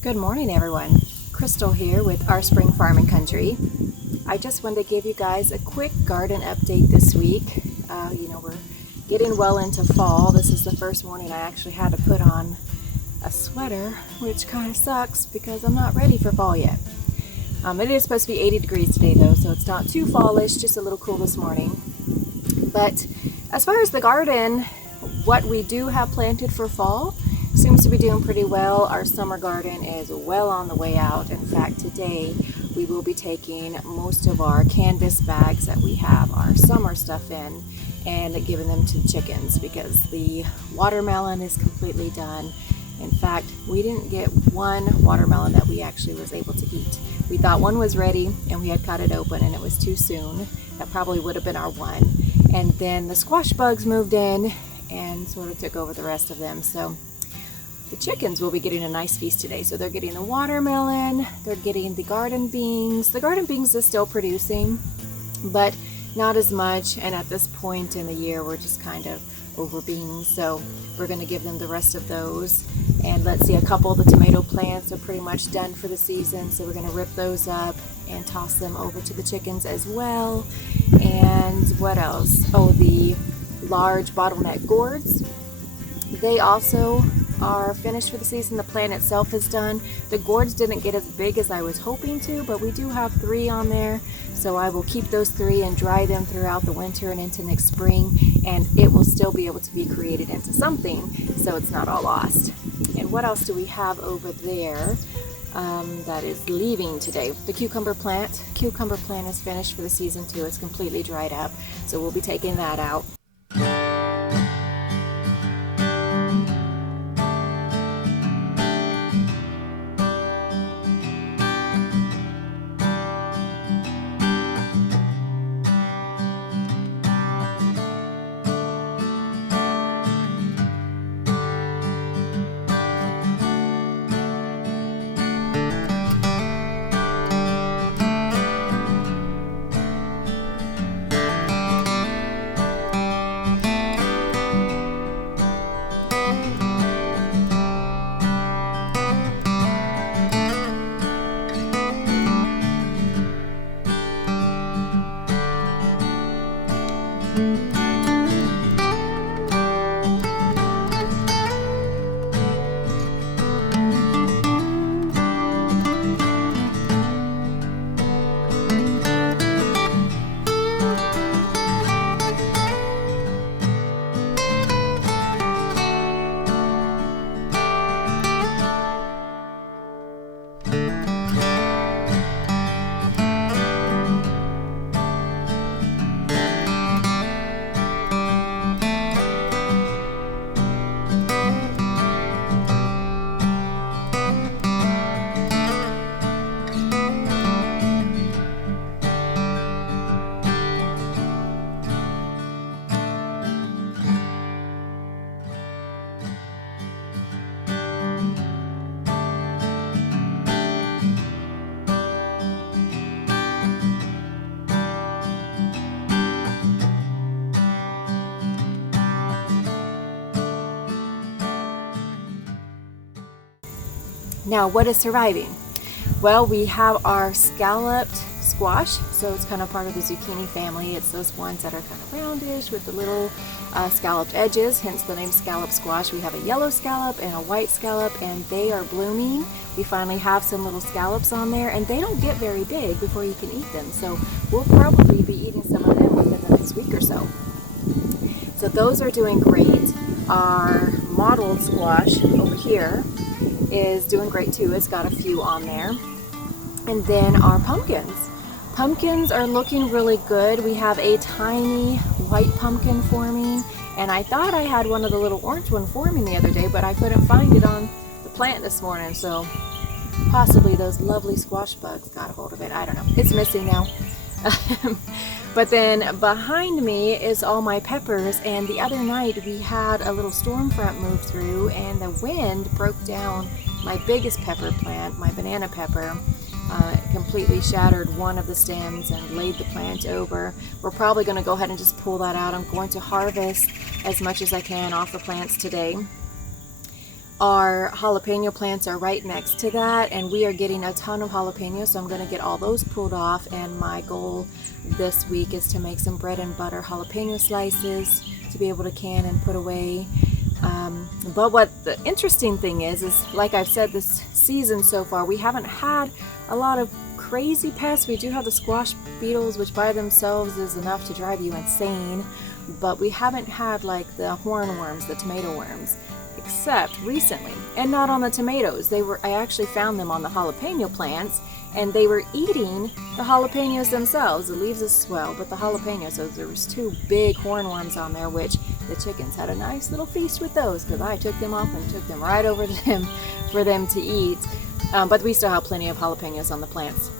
Good morning, everyone. Crystal here with Our Spring Farm and Country. I just wanted to give you guys a quick garden update this week. We're getting well into fall. This is the first morning I actually had to put on a sweater, which kind of sucks because I'm not ready for fall yet. It is supposed to be 80 degrees today though, so it's not too fallish, just a little cool this morning. But as far as the garden, what we do have planted for fall seems to be doing pretty well. Our summer garden is well on the way out. In fact, today we will be taking most of our canvas bags that we have our summer stuff in and giving them to the chickens because the watermelon is completely done. In fact, we didn't get one watermelon that we actually was able to eat. We thought one was ready and we had cut it open and it was too soon. That probably would have been our one. And then the squash bugs moved in and sort of took over the rest of them. So the chickens will be getting a nice feast today. So they're getting the watermelon, they're getting the garden beans. The garden beans is still producing, but not as much. And at this point in the year, we're just kind of over beans. So we're going to give them the rest of those. And let's see, a couple of the tomato plants are pretty much done for the season. So we're going to rip those up and toss them over to the chickens as well. And what else? Oh, the large bottleneck gourds. They also are finished for the season. The plant itself is done. The gourds didn't get as big as I was hoping to, but we do have 3 on there. So I will keep those 3 and dry them throughout the winter and into next spring, and it will still be able to be created into something, so it's not all lost. And what else do we have over there that is leaving today? The cucumber plant. Cucumber plant is finished for the season too. It's completely dried up, so we'll be taking that out. Now, what is surviving? Well, we have our scalloped squash, so it's kind of part of the zucchini family. It's those ones that are kind of roundish with the little scalloped edges, hence the name Scallops Squash. We have a yellow scallop and a white scallop, and they are blooming. We finally have some little scallops on there, and they don't get very big before you can eat them, so we'll probably be eating some of them within the next week or so. So those are doing great. Our mottled squash over here is doing great too. It's got a few on there. And then our pumpkins. Pumpkins are looking really good. We have a tiny white pumpkin forming, and I thought I had one of the little orange one forming the other day, but I couldn't find it on the plant this morning, so possibly those lovely squash bugs got a hold of it. I don't know. It's missing now. But then behind me is all my peppers, and the other night we had a little storm front move through and the wind broke down my biggest pepper plant, my banana pepper. Completely shattered one of the stems and laid the plant over. We're probably going to go ahead and just pull that out. I'm going to harvest as much as I can off the plants today. Our jalapeno plants are right next to that, and we are getting a ton of jalapenos, so I'm going to get all those pulled off. And my goal this week is to make some bread and butter jalapeno slices to be able to can and put away. But what the interesting thing is like I've said, this season so far, we haven't had a lot of crazy pests. We do have the squash beetles, which by themselves is enough to drive you insane, but we haven't had like the hornworms, the tomato worms, except recently. And not on the tomatoes. I actually found them on the jalapeno plants, and they were eating the jalapenos themselves. The leaves as well, but the jalapenos. So there was 2 big hornworms on there, which the chickens had a nice little feast with those, because I took them off and took them right over to them for them to eat. But we still have plenty of jalapenos on the plants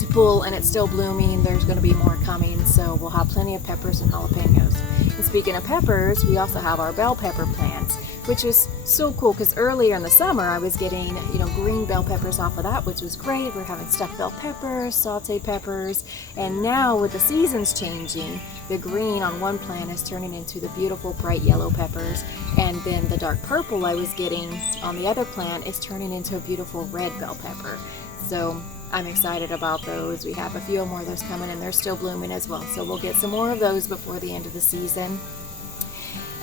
to pull, and it's still blooming. There's going to be more coming, so we'll have plenty of peppers and jalapenos. And speaking of peppers, we also have our bell pepper plants, which is so cool, because earlier in the summer I was getting, green bell peppers off of that, which was great. We're having stuffed bell peppers, sauteed peppers, and now with the seasons changing, the green on one plant is turning into the beautiful bright yellow peppers, and then the dark purple I was getting on the other plant is turning into a beautiful red bell pepper. So I'm excited about those. We have a few more of those coming, and they're still blooming as well, so we'll get some more of those before the end of the season.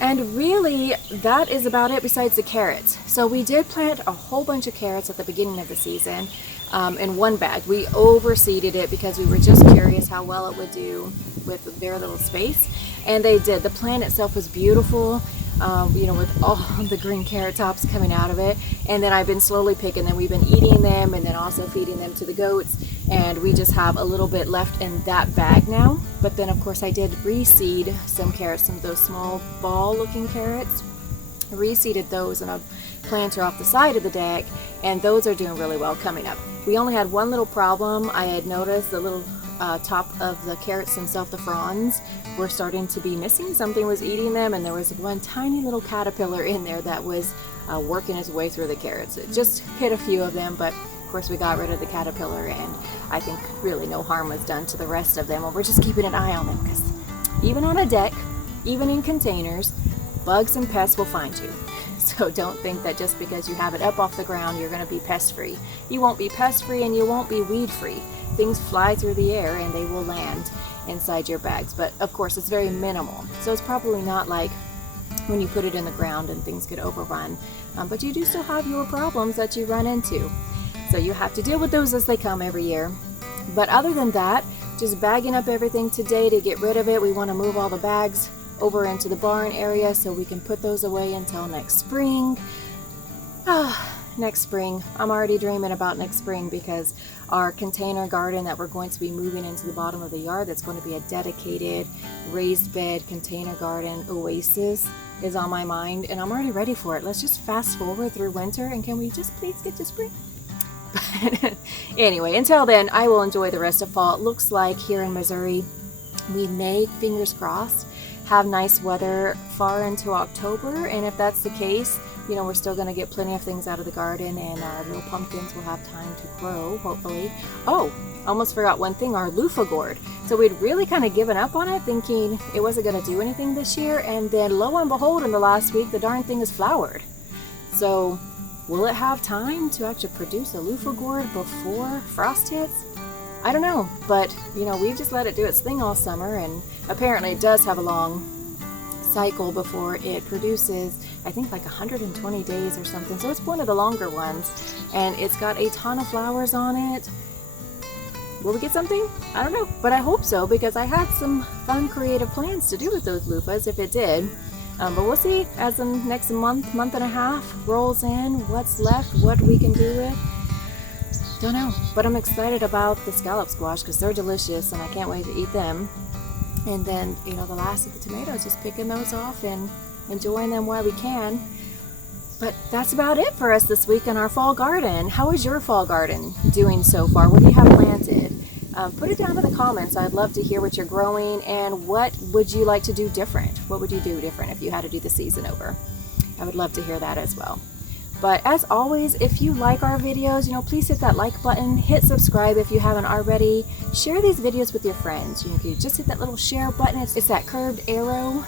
And really, that is about it besides the carrots. So we did plant a whole bunch of carrots at the beginning of the season in one bag. We overseeded it because we were just curious how well it would do with very little space. And they did. The plant itself was beautiful, with all the green carrot tops coming out of it. And then I've been slowly picking them. We've been eating them and then also feeding them to the goats. And we just have a little bit left in that bag now. But then, of course, I did reseed some carrots, some of those small ball-looking carrots. I reseeded those in a planter off the side of the deck, and those are doing really well coming up. We only had one little problem. I had noticed the little top of the carrots themselves, the fronds, were starting to be missing. Something was eating them, and there was one tiny little caterpillar in there that was working its way through the carrots. It just hit a few of them, but of course we got rid of the caterpillar, and I think really no harm was done to the rest of them. And we're just keeping an eye on them, because even on a deck, even in containers, bugs and pests will find you. So don't think that just because you have it up off the ground, you're going to be pest free. You won't be pest free, and you won't be weed free. Things fly through the air and they will land inside your bags. But of course, it's very minimal. So it's probably not like when you put it in the ground and things get overrun. But you do still have your problems that you run into. So you have to deal with those as they come every year. But other than that, just bagging up everything today to get rid of it. We want to move all the bags over into the barn area so we can put those away until next spring. Next spring. I'm already dreaming about next spring, because our container garden that we're going to be moving into the bottom of the yard, that's going to be a dedicated raised bed container garden oasis, is on my mind, and I'm already ready for it. Let's just fast forward through winter, and can we just please get to spring? But anyway, until then, I will enjoy the rest of fall. It looks like here in Missouri, we may, fingers crossed, have nice weather far into October, and if that's the case, we're still going to get plenty of things out of the garden, and our little pumpkins will have time to grow, hopefully. Oh, almost forgot one thing, our loofah gourd. So we'd really kind of given up on it, thinking it wasn't going to do anything this year, and then lo and behold, in the last week, the darn thing is flowered. So will it have time to actually produce a loofah gourd before frost hits? I don't know, but we've just let it do its thing all summer, and apparently it does have a long cycle before it produces, I think like 120 days or something. So it's one of the longer ones, and it's got a ton of flowers on it. Will we get something? I don't know, but I hope so, because I had some fun creative plans to do with those loofahs if it did. But we'll see as the next month and a half rolls in, what's left, what we can do with. Don't know, but I'm excited about the scallop squash because they're delicious, and I can't wait to eat them. And then, the last of the tomatoes, just picking those off and enjoying them while we can. But that's about it for us this week in our fall garden. How is your fall garden doing so far? What do you have planted? Put it down in the comments. I'd love to hear what you're growing, and what would you like to do different? What would you do different if you had to do the season over? I would love to hear that as well. But as always, if you like our videos, please hit that like button, hit subscribe if you haven't already. Share these videos with your friends. You can just hit that little share button. It's that curved arrow.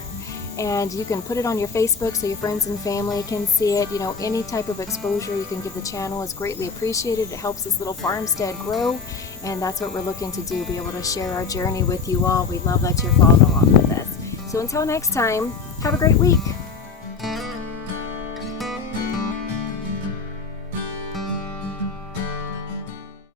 and you can put it on your Facebook so your friends and family can see it. You know, any type of exposure you can give the channel is greatly appreciated. It helps this little farmstead grow, and that's what we're looking to do, be able to share our journey with you all. We love that you're following along with us. So until next time, have a great week.